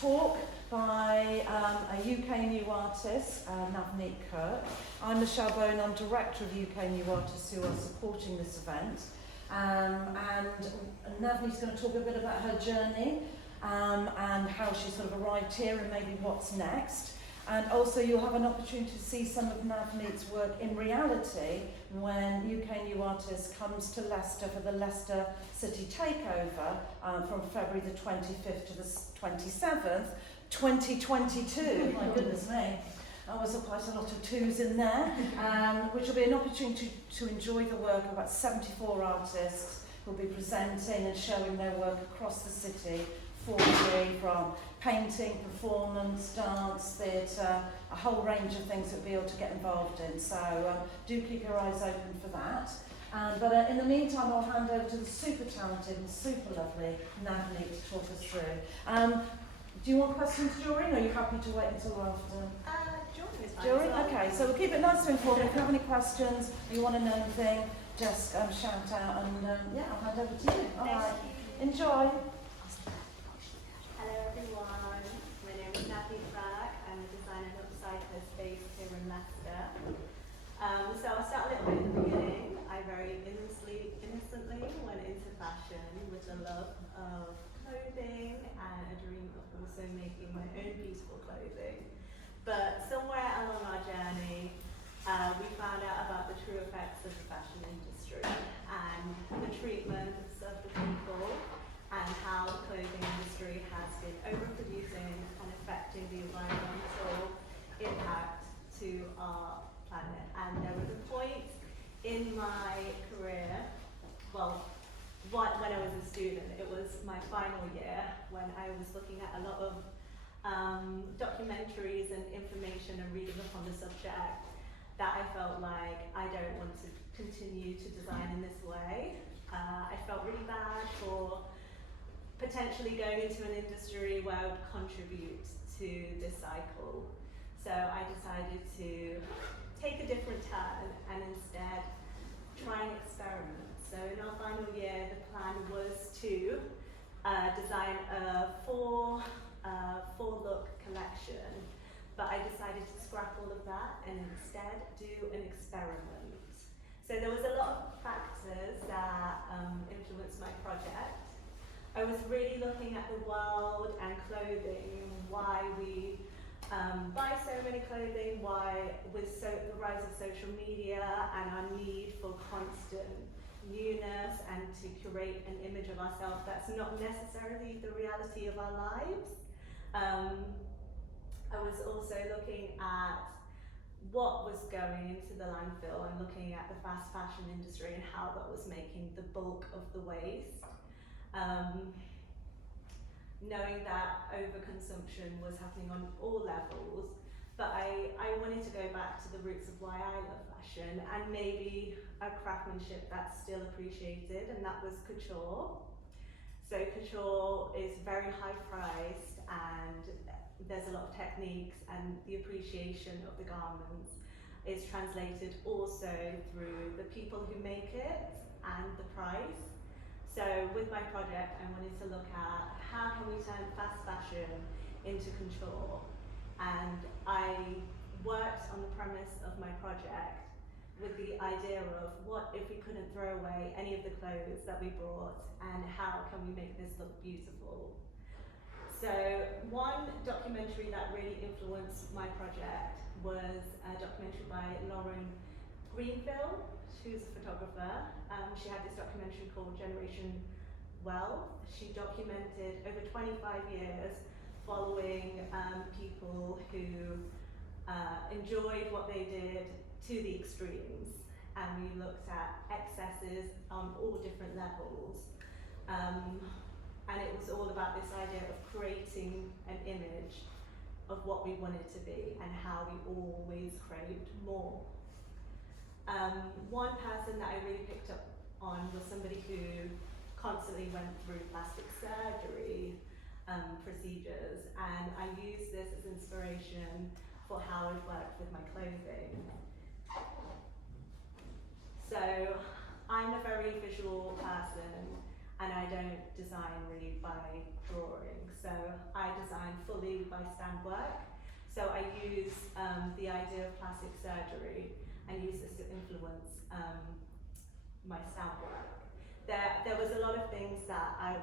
talk by a UKNA artist, Navneet Virk. I'm Michelle Bowen, I'm Director of UKNA Artists who are supporting this event. And Navneet's going to talk a bit about her journey and how she sort of arrived here and maybe what's next. And also you'll have an opportunity to see some of Navneet's work in reality when UKNA Artists comes to Leicester for the Leicester City Takeover from February the 25th to the 27th, 2022. My goodness me. There was quite a lot of twos in there, which will be an opportunity to enjoy the work of about 74 artists who will be presenting and showing their work across the city for free, from painting, performance, dance, theatre, a whole range of things that we'll be able to get involved in. So do keep your eyes open for that. But in the meantime, I'll hand over to the super talented and super lovely Navneet to talk us through. Do you want questions during, or are you happy to wait until after? During is fine. During? Okay, so we'll keep it nice and informal. If you have any questions, or you want to know anything, just shout out and yeah, I'll hand over to you. All right, enjoy. Hello everyone, my name is Navneet Virk. I'm a designer and upcycler based here in Leicester. So I'll start a little bit at the beginning. I very innocently went into fashion with the love of clothing and a dream of also making my own beautiful clothing. But somewhere along our journey, we found out about the true effects of the fashion industry and the treatment of the people, and how the clothing industry has been overproducing and affecting the environmental impact to our planet. And there was a point in my career, well, when I was a student, it was my final year, when I was looking at a lot of documentaries and information and reading up on the subject, that I felt like I don't want to continue to design in this way. I felt really bad for potentially going into an industry where I would contribute to this cycle. So I decided to take a different turn and instead try and experiment. So in our final year, the plan was to design a four look collection, but I decided to scrap all of that and instead do an experiment. So there was a lot of factors that influenced my project. I was really looking at the world and clothing, why we buy so many clothing, why with the rise of social media and our need for constant newness and to curate an image of ourselves that's not necessarily the reality of our lives. I was also looking at what was going into the landfill and looking at the fast fashion industry and how that was making the bulk of the waste. Knowing that overconsumption was happening on all levels, but I wanted to go back to the roots of why I love fashion and maybe a craftsmanship that's still appreciated, and that was couture. So couture is very high priced and there's a lot of techniques, and the appreciation of the garments is translated also through the people who make it and the price. So with my project, I wanted to look at how can we turn fast fashion into couture. And I worked on the premise of my project with the idea of what if we couldn't throw away any of the clothes that we brought, and how can we make this look beautiful. So one documentary that really influenced my project was a documentary by Lauren Greenfield, who's a photographer. She had this documentary called Generation Wealth. She documented over 25 years following people who enjoyed what they did to the extremes, and we looked at excesses on all different levels. And it was all about this idea of creating an image of what we wanted to be and how we always craved more. One person that I really picked up on was somebody who constantly went through plastic surgery procedures, and I used this as inspiration for how I'd worked with my clothing. So I'm a very visual person. and I don't design really by drawing. So I design fully by stand work. So I use the idea of plastic surgery and use this to influence my stand work. There was a lot of things that I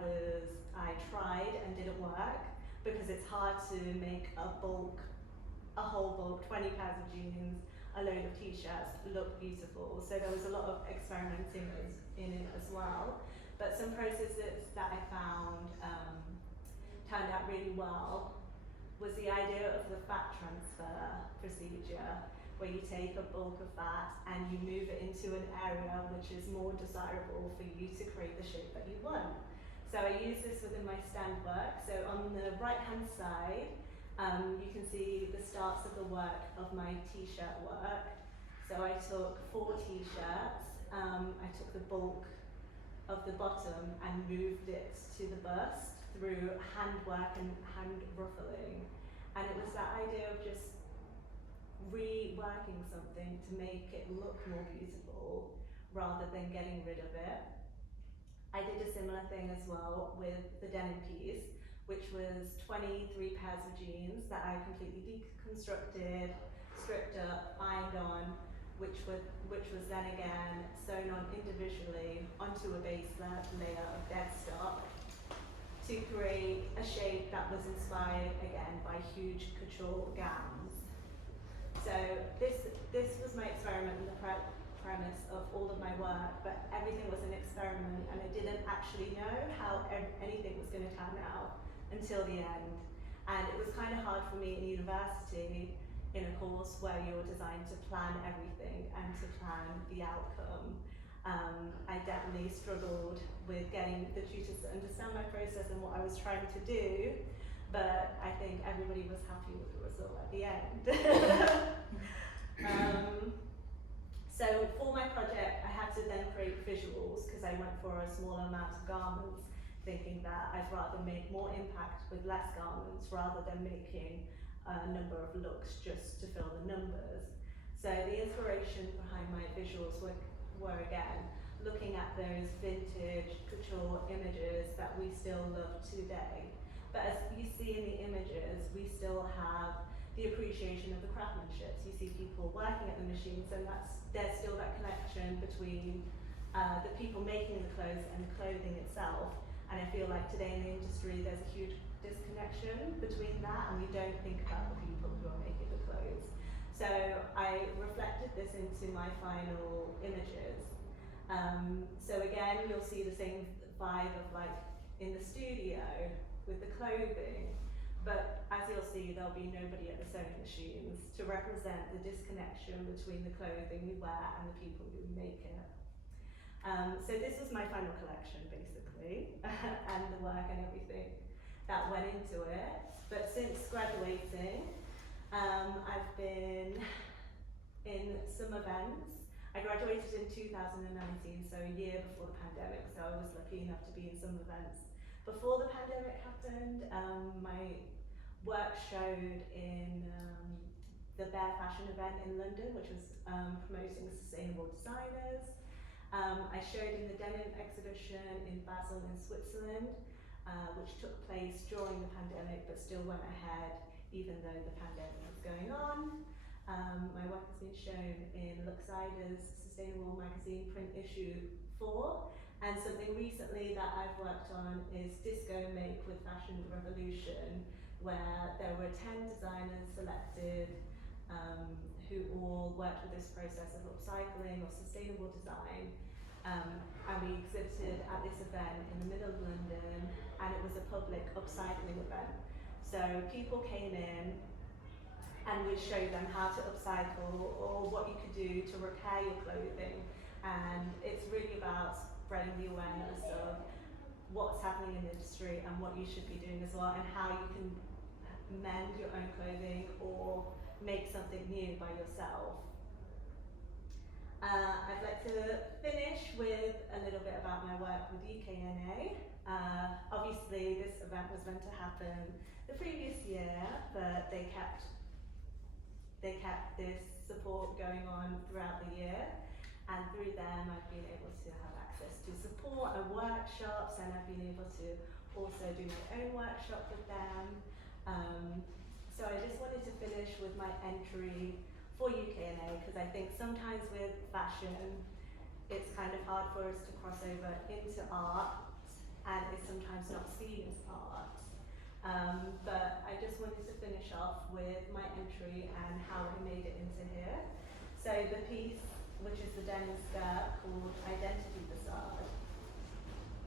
tried and didn't work, because it's hard to make a whole bulk, 20 pairs of jeans, a load of t-shirts look beautiful. So there was a lot of experimenting in it as well. But some processes that I found turned out really well was the idea of the fat transfer procedure, where you take a bulk of fat and you move it into an area which is more desirable for you to create the shape that you want. So I use this within my stand work. So on the right hand side, you can see the starts of the work of my t-shirt work. So I took 4 t-shirts, I took the bulk of the bottom and moved it to the bust through handwork and hand ruffling. And it was that idea of just reworking something to make it look more beautiful rather than getting rid of it. I did a similar thing as well with the denim piece, which was 23 pairs of jeans that I completely deconstructed, stripped up, ironed on, which was then again sewn on individually onto a base layer of dead stock to create a shape that was inspired again by huge couture gowns. So this was my experiment and the premise of all of my work, but everything was an experiment and I didn't actually know how anything was going to turn out until the end. And it was kind of hard for me in university, in a course where you're designed to plan everything and to plan the outcome. I definitely struggled with getting the tutors to understand my process and what I was trying to do, but I think everybody was happy with the result at the end. So for my project, I had to then create visuals because I went for a smaller amount of garments, thinking that I'd rather make more impact with less garments rather than making a number of looks just to fill the numbers. So the inspiration behind my visuals were again, looking at those vintage couture images that we still love today. But as you see in the images, we still have the appreciation of the craftsmanship. So you see people working at the machines, and there's still that connection between the people making the clothes and the clothing itself. And I feel like today in the industry, there's a huge disconnection between that, and we don't think about the people who are making the clothes. So I reflected this into my final images. So again, you'll see the same vibe of like in the studio with the clothing, but as you'll see, there'll be nobody at the sewing machines to represent the disconnection between the clothing we wear and the people who make it. So this was my final collection, basically, and the work and everything that went into it. But since graduating, I've been in some events. I graduated in 2019, so a year before the pandemic, so I was lucky enough to be in some events. Before the pandemic happened, my work showed in the Bare Fashion event in London, which was promoting sustainable designers. I showed in the denim exhibition in Basel in Switzerland, which took place during the pandemic but still went ahead even though the pandemic was going on. My work has been shown in Luxider's Sustainable Magazine print issue 4, and something recently that I've worked on is Disco Make with Fashion Revolution, where there were 10 designers selected who all worked with this process of upcycling or sustainable design. And we exhibited at this event in the middle of London, and it was a public upcycling event. So people came in and we showed them how to upcycle or what you could do to repair your clothing. And it's really about spreading the awareness of what's happening in the industry and what you should be doing as well, and how you can mend your own clothing or make something new by yourself. I'd like to finish with a little bit about my work with UKNA. Obviously this event was meant to happen the previous year, but they kept this support going on throughout the year. and through them I've been able to have access to support and workshops, and I've been able to also do my own workshop with them. So I just wanted to finish with my entry for UKNA, because I think sometimes with fashion it's kind of hard for us to cross over into art, and it's sometimes not seen as art. But I just wanted to finish off with my entry and how I made it into here. So the piece, which is the denim skirt called Identity Facade,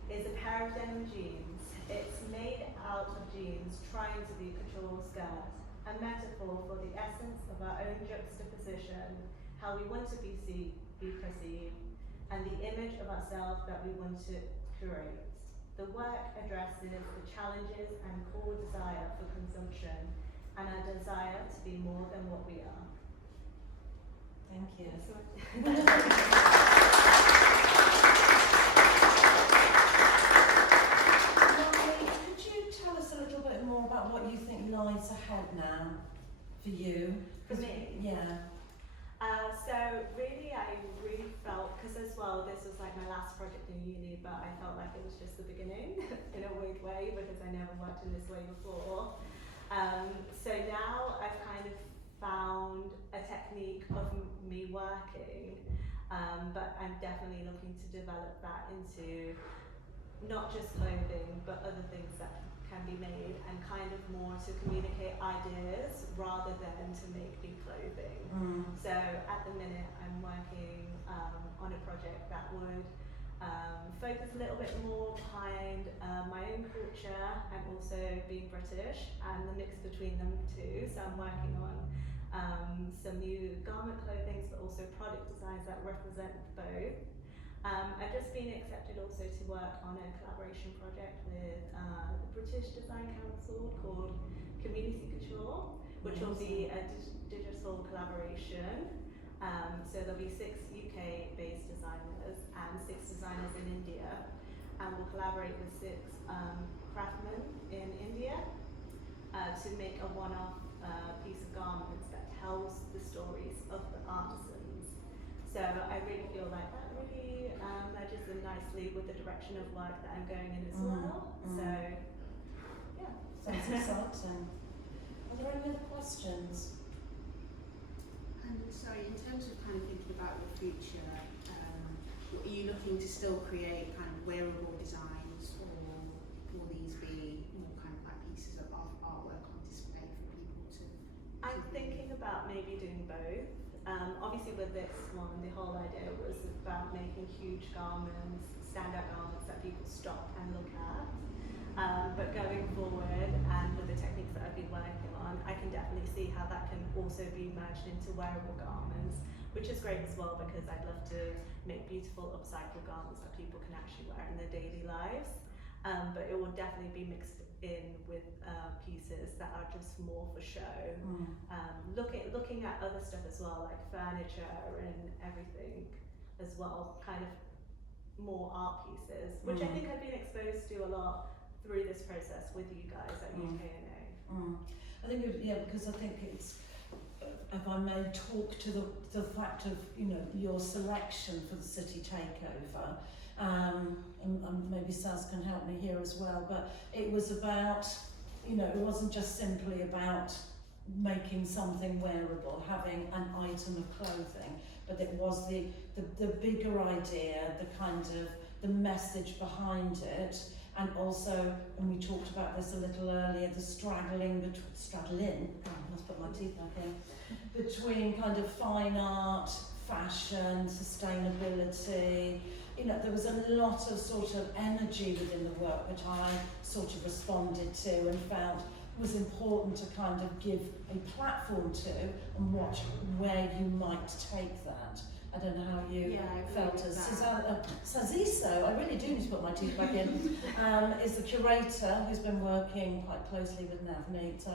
is a pair of denim jeans. It's made out of jeans trying to be couture skirt, a metaphor for the essence of our own juxtaposition, how we want to be perceived, and the image of ourselves that we want to curate. The work addresses the challenges and core desire for consumption, and our desire to be more than what we are. Thank you. Could you tell us a little bit more about what you think lies ahead now for you? For me? Yeah. So really, I really felt, because as well, this was like my last project in uni, but I felt like it was just the beginning in a weird way, because I never worked in this way before. So now I've kind of found a technique of me working, but I'm definitely looking to develop that into not just clothing, but other things that can be made, and kind of more to communicate ideas rather than to make new clothing. So at the minute I'm working on a project that would focus a little bit more behind my own culture and also being British and the mix between them two. So I'm working on some new garment clothings, but also product designs that represent both. I've just been accepted also to work on a collaboration project with the British Design Council called Community Couture, which will be a digital collaboration. So there'll be 6 UK-based designers and 6 designers in India, and we'll collaborate with 6 craftsmen in India to make a one-off piece of garments that tells the stories of the artisans. So I really feel like that really merges in nicely with the direction of work that I'm going in as well. So, yeah. Sounds exciting. Are there any other questions? Sorry, in terms of kind of thinking about your future, are you looking to still create kind of wearable designs, or will these be more kind of like pieces of artwork on display for people to I'm thinking about maybe doing both. Obviously with this one, the whole idea was about making huge garments, standout garments that people stop and look at. But going forward, and with the techniques that I've been working on, I can definitely see how that can also be merged into wearable garments, which is great as well, because I'd love to make beautiful upcycled garments that people can actually wear in their daily lives. But it will definitely be mixed in with pieces that are just more for show. Looking at other stuff as well, like furniture and everything as well, kind of more art pieces, which I think I've been exposed to a lot through this process with you guys at UKNA. I think, because I think it's, if I may talk to the fact of, your selection for the city takeover, and maybe Saz can help me here as well, but it was about, it wasn't just simply about making something wearable, having an item of clothing, but it was the bigger idea, the kind of the message behind it, and also, and we talked about this a little earlier, the straddling, I must put my teeth back in, between kind of fine art, fashion, sustainability. There was a lot of sort of energy within the work which I sort of responded to and felt was important to kind of give a platform to and watch where you might take that. I don't know how you felt as Saziso, I really do need to put my teeth back in, is the curator who's been working quite closely with Navneet, so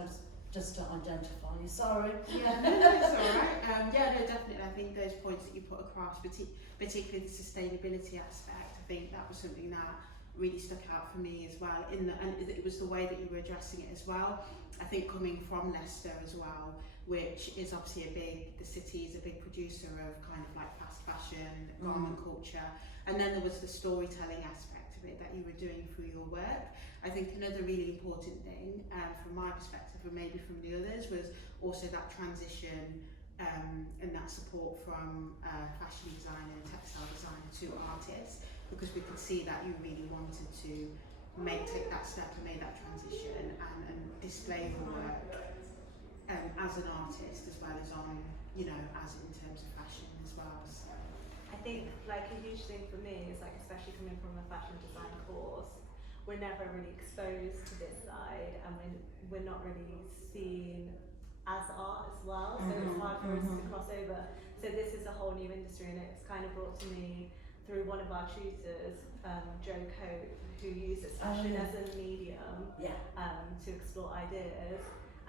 just to identify you, sorry. Yeah, no, it's alright. No, definitely. I think those points that you put across, particularly the sustainability aspect, I think that was something that really stuck out for me as well. And it was the way that you were addressing it as well. I think coming from Leicester as well, which is obviously the city is a big producer of kind of like fast fashion, garment culture, and then there was the storytelling aspect of it that you were doing through your work. I think another really important thing from my perspective, and maybe from the others, was also that transition and that support from fashion designer and textile designer to artists, because we could see that you really wanted to take that step and make that transition and display your work as an artist as well as on, you know, as in terms of fashion as well. So. I think like a huge thing for me is like, especially coming from a fashion design course, we're never really exposed to this side, and we're not really seen as art as well, so it's hard for us to cross over. So this is a whole new industry, and it's kind of brought to me through one of our tutors, Joe Cope, who uses fashion as a medium to explore ideas.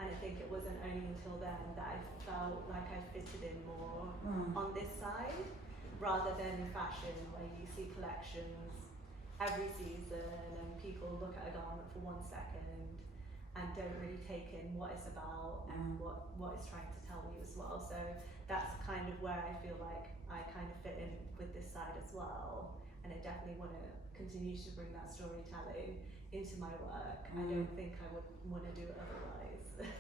And I think it wasn't only until then that I felt like I fitted in more on this side, rather than in fashion, where you see collections every season and people look at a garment for 1 second and don't really take in what it's about and what it's trying to tell you as well. So that's kind of where I feel like I kind of fit in with this side as well, and I definitely want to continue to bring that storytelling into my work. I don't think I would want to do it otherwise.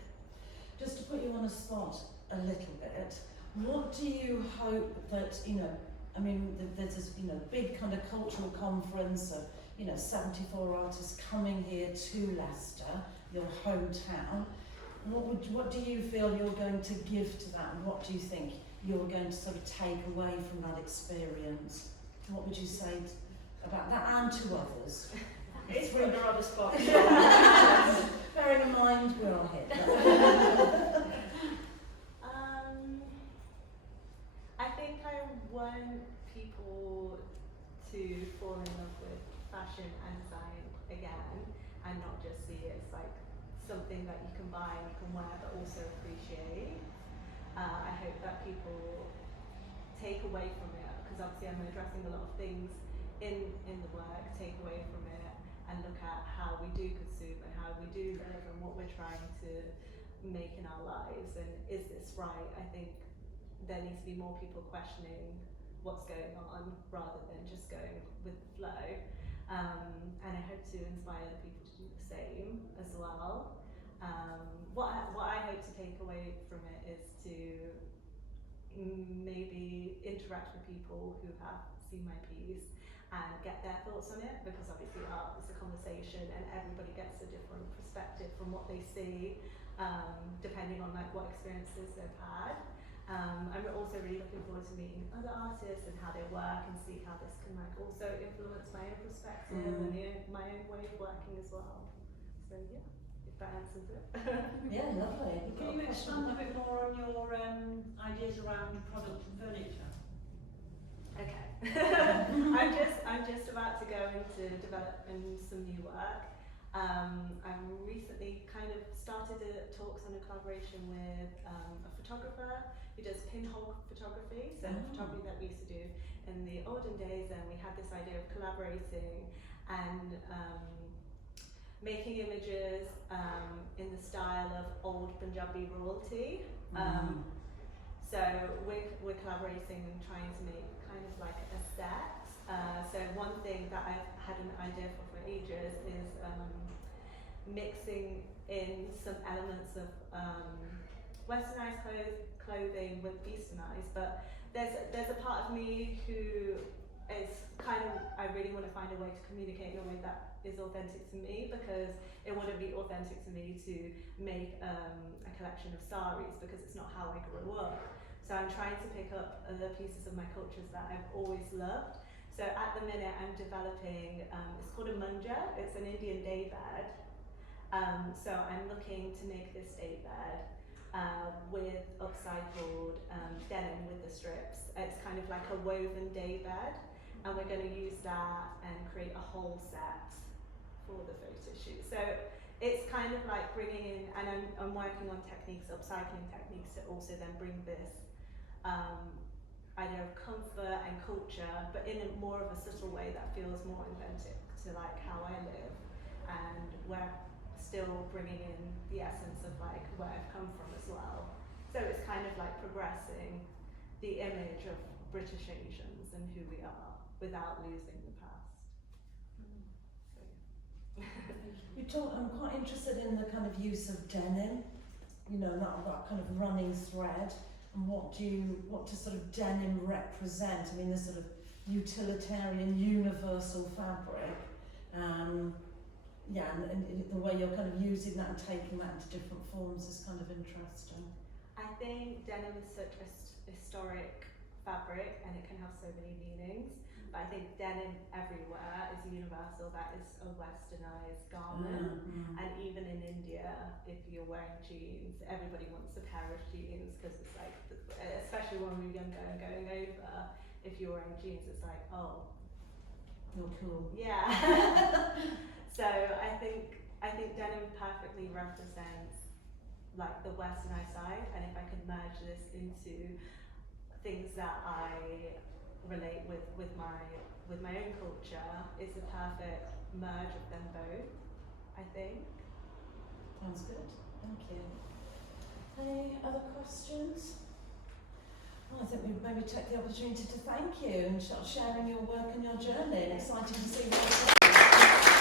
Just to put you on a spot a little bit, what do you hope that, you know, I mean, there's this, you know, big kind of cultural conference of, you know, 74 artists coming here to Leicester, your hometown. What do you feel you're going to give to that, and what do you think you're going to sort of take away from that experience? What would you say about that, and to others? It's putting her on the spot. Bearing in mind we're on here. I think I want people to fall in love with fashion and design again, and not just see it as like something that you can buy and you can wear, but also appreciate. I hope that people take away from it, because obviously I'm addressing a lot of things in the work, take away from it and look at how we do consume and how we do live and what we're trying to make in our lives, and is this right? I think there needs to be more people questioning what's going on rather than just going with the flow. And I hope to inspire other people to do the same as well. What I hope to take away from it is to maybe interact with people who have seen my piece and get their thoughts on it, because obviously art is a conversation and everybody gets a different perspective from what they see, depending on like what experiences they've had. I'm also really looking forward to meeting other artists and how they work, and see how this can like also influence my own perspective and my own way of working as well. So yeah, if that answers it. Yeah, lovely. Can you expand a bit more on your ideas around product and furniture? Okay. I'm just about to go into developing some new work. I've recently kind of started talks on a collaboration with a photographer who does pinhole photography, so the photography that we used to do in the olden days, and we had this idea of collaborating and making images in the style of old Punjabi royalty. So we're collaborating and trying to make kind of like a set. So one thing that I've had an idea for ages is mixing in some elements of westernized clothing with easternized, but there's a part of me who is kind of, I really want to find a way to communicate in a way that is authentic to me, because it wouldn't be authentic to me to make a collection of saris, because it's not how I grew up. So I'm trying to pick up other pieces of my cultures that I've always loved. So at the minute I'm developing, it's called a munja, it's an Indian daybed. So I'm looking to make this daybed with upcycled denim with the strips. It's kind of like a woven daybed, and we're going to use that and create a whole set for the photo shoot. So it's kind of like bringing in, and I'm working on techniques, upcycling techniques, to also then bring this idea of comfort and culture, but in a more of a subtle way that feels more authentic to like how I live, and we're still bringing in the essence of like where I've come from as well. So it's kind of like progressing the image of British Asians and who we are without losing the past. I'm quite interested in the kind of use of denim, you know, that kind of running thread, and what does sort of denim represent? I mean, this sort of utilitarian, universal fabric, and the way you're kind of using that and taking that into different forms is kind of interesting. I think denim is such a historic fabric and it can have so many meanings. But I think denim everywhere is universal. That is a westernized garment. And even in India, if you're wearing jeans, everybody wants a pair of jeans because it's like, especially when we're younger and going over, if you're wearing jeans, it's like, oh, You're cool. yeah. So I think denim perfectly represents like the westernized side, and if I could merge this into things that I relate with my own culture, it's a perfect merge of them both, I think. Sounds good. Thank you. Any other questions? Well, I think we'd maybe take the opportunity to thank you and sharing your work and your journey, and exciting to see what's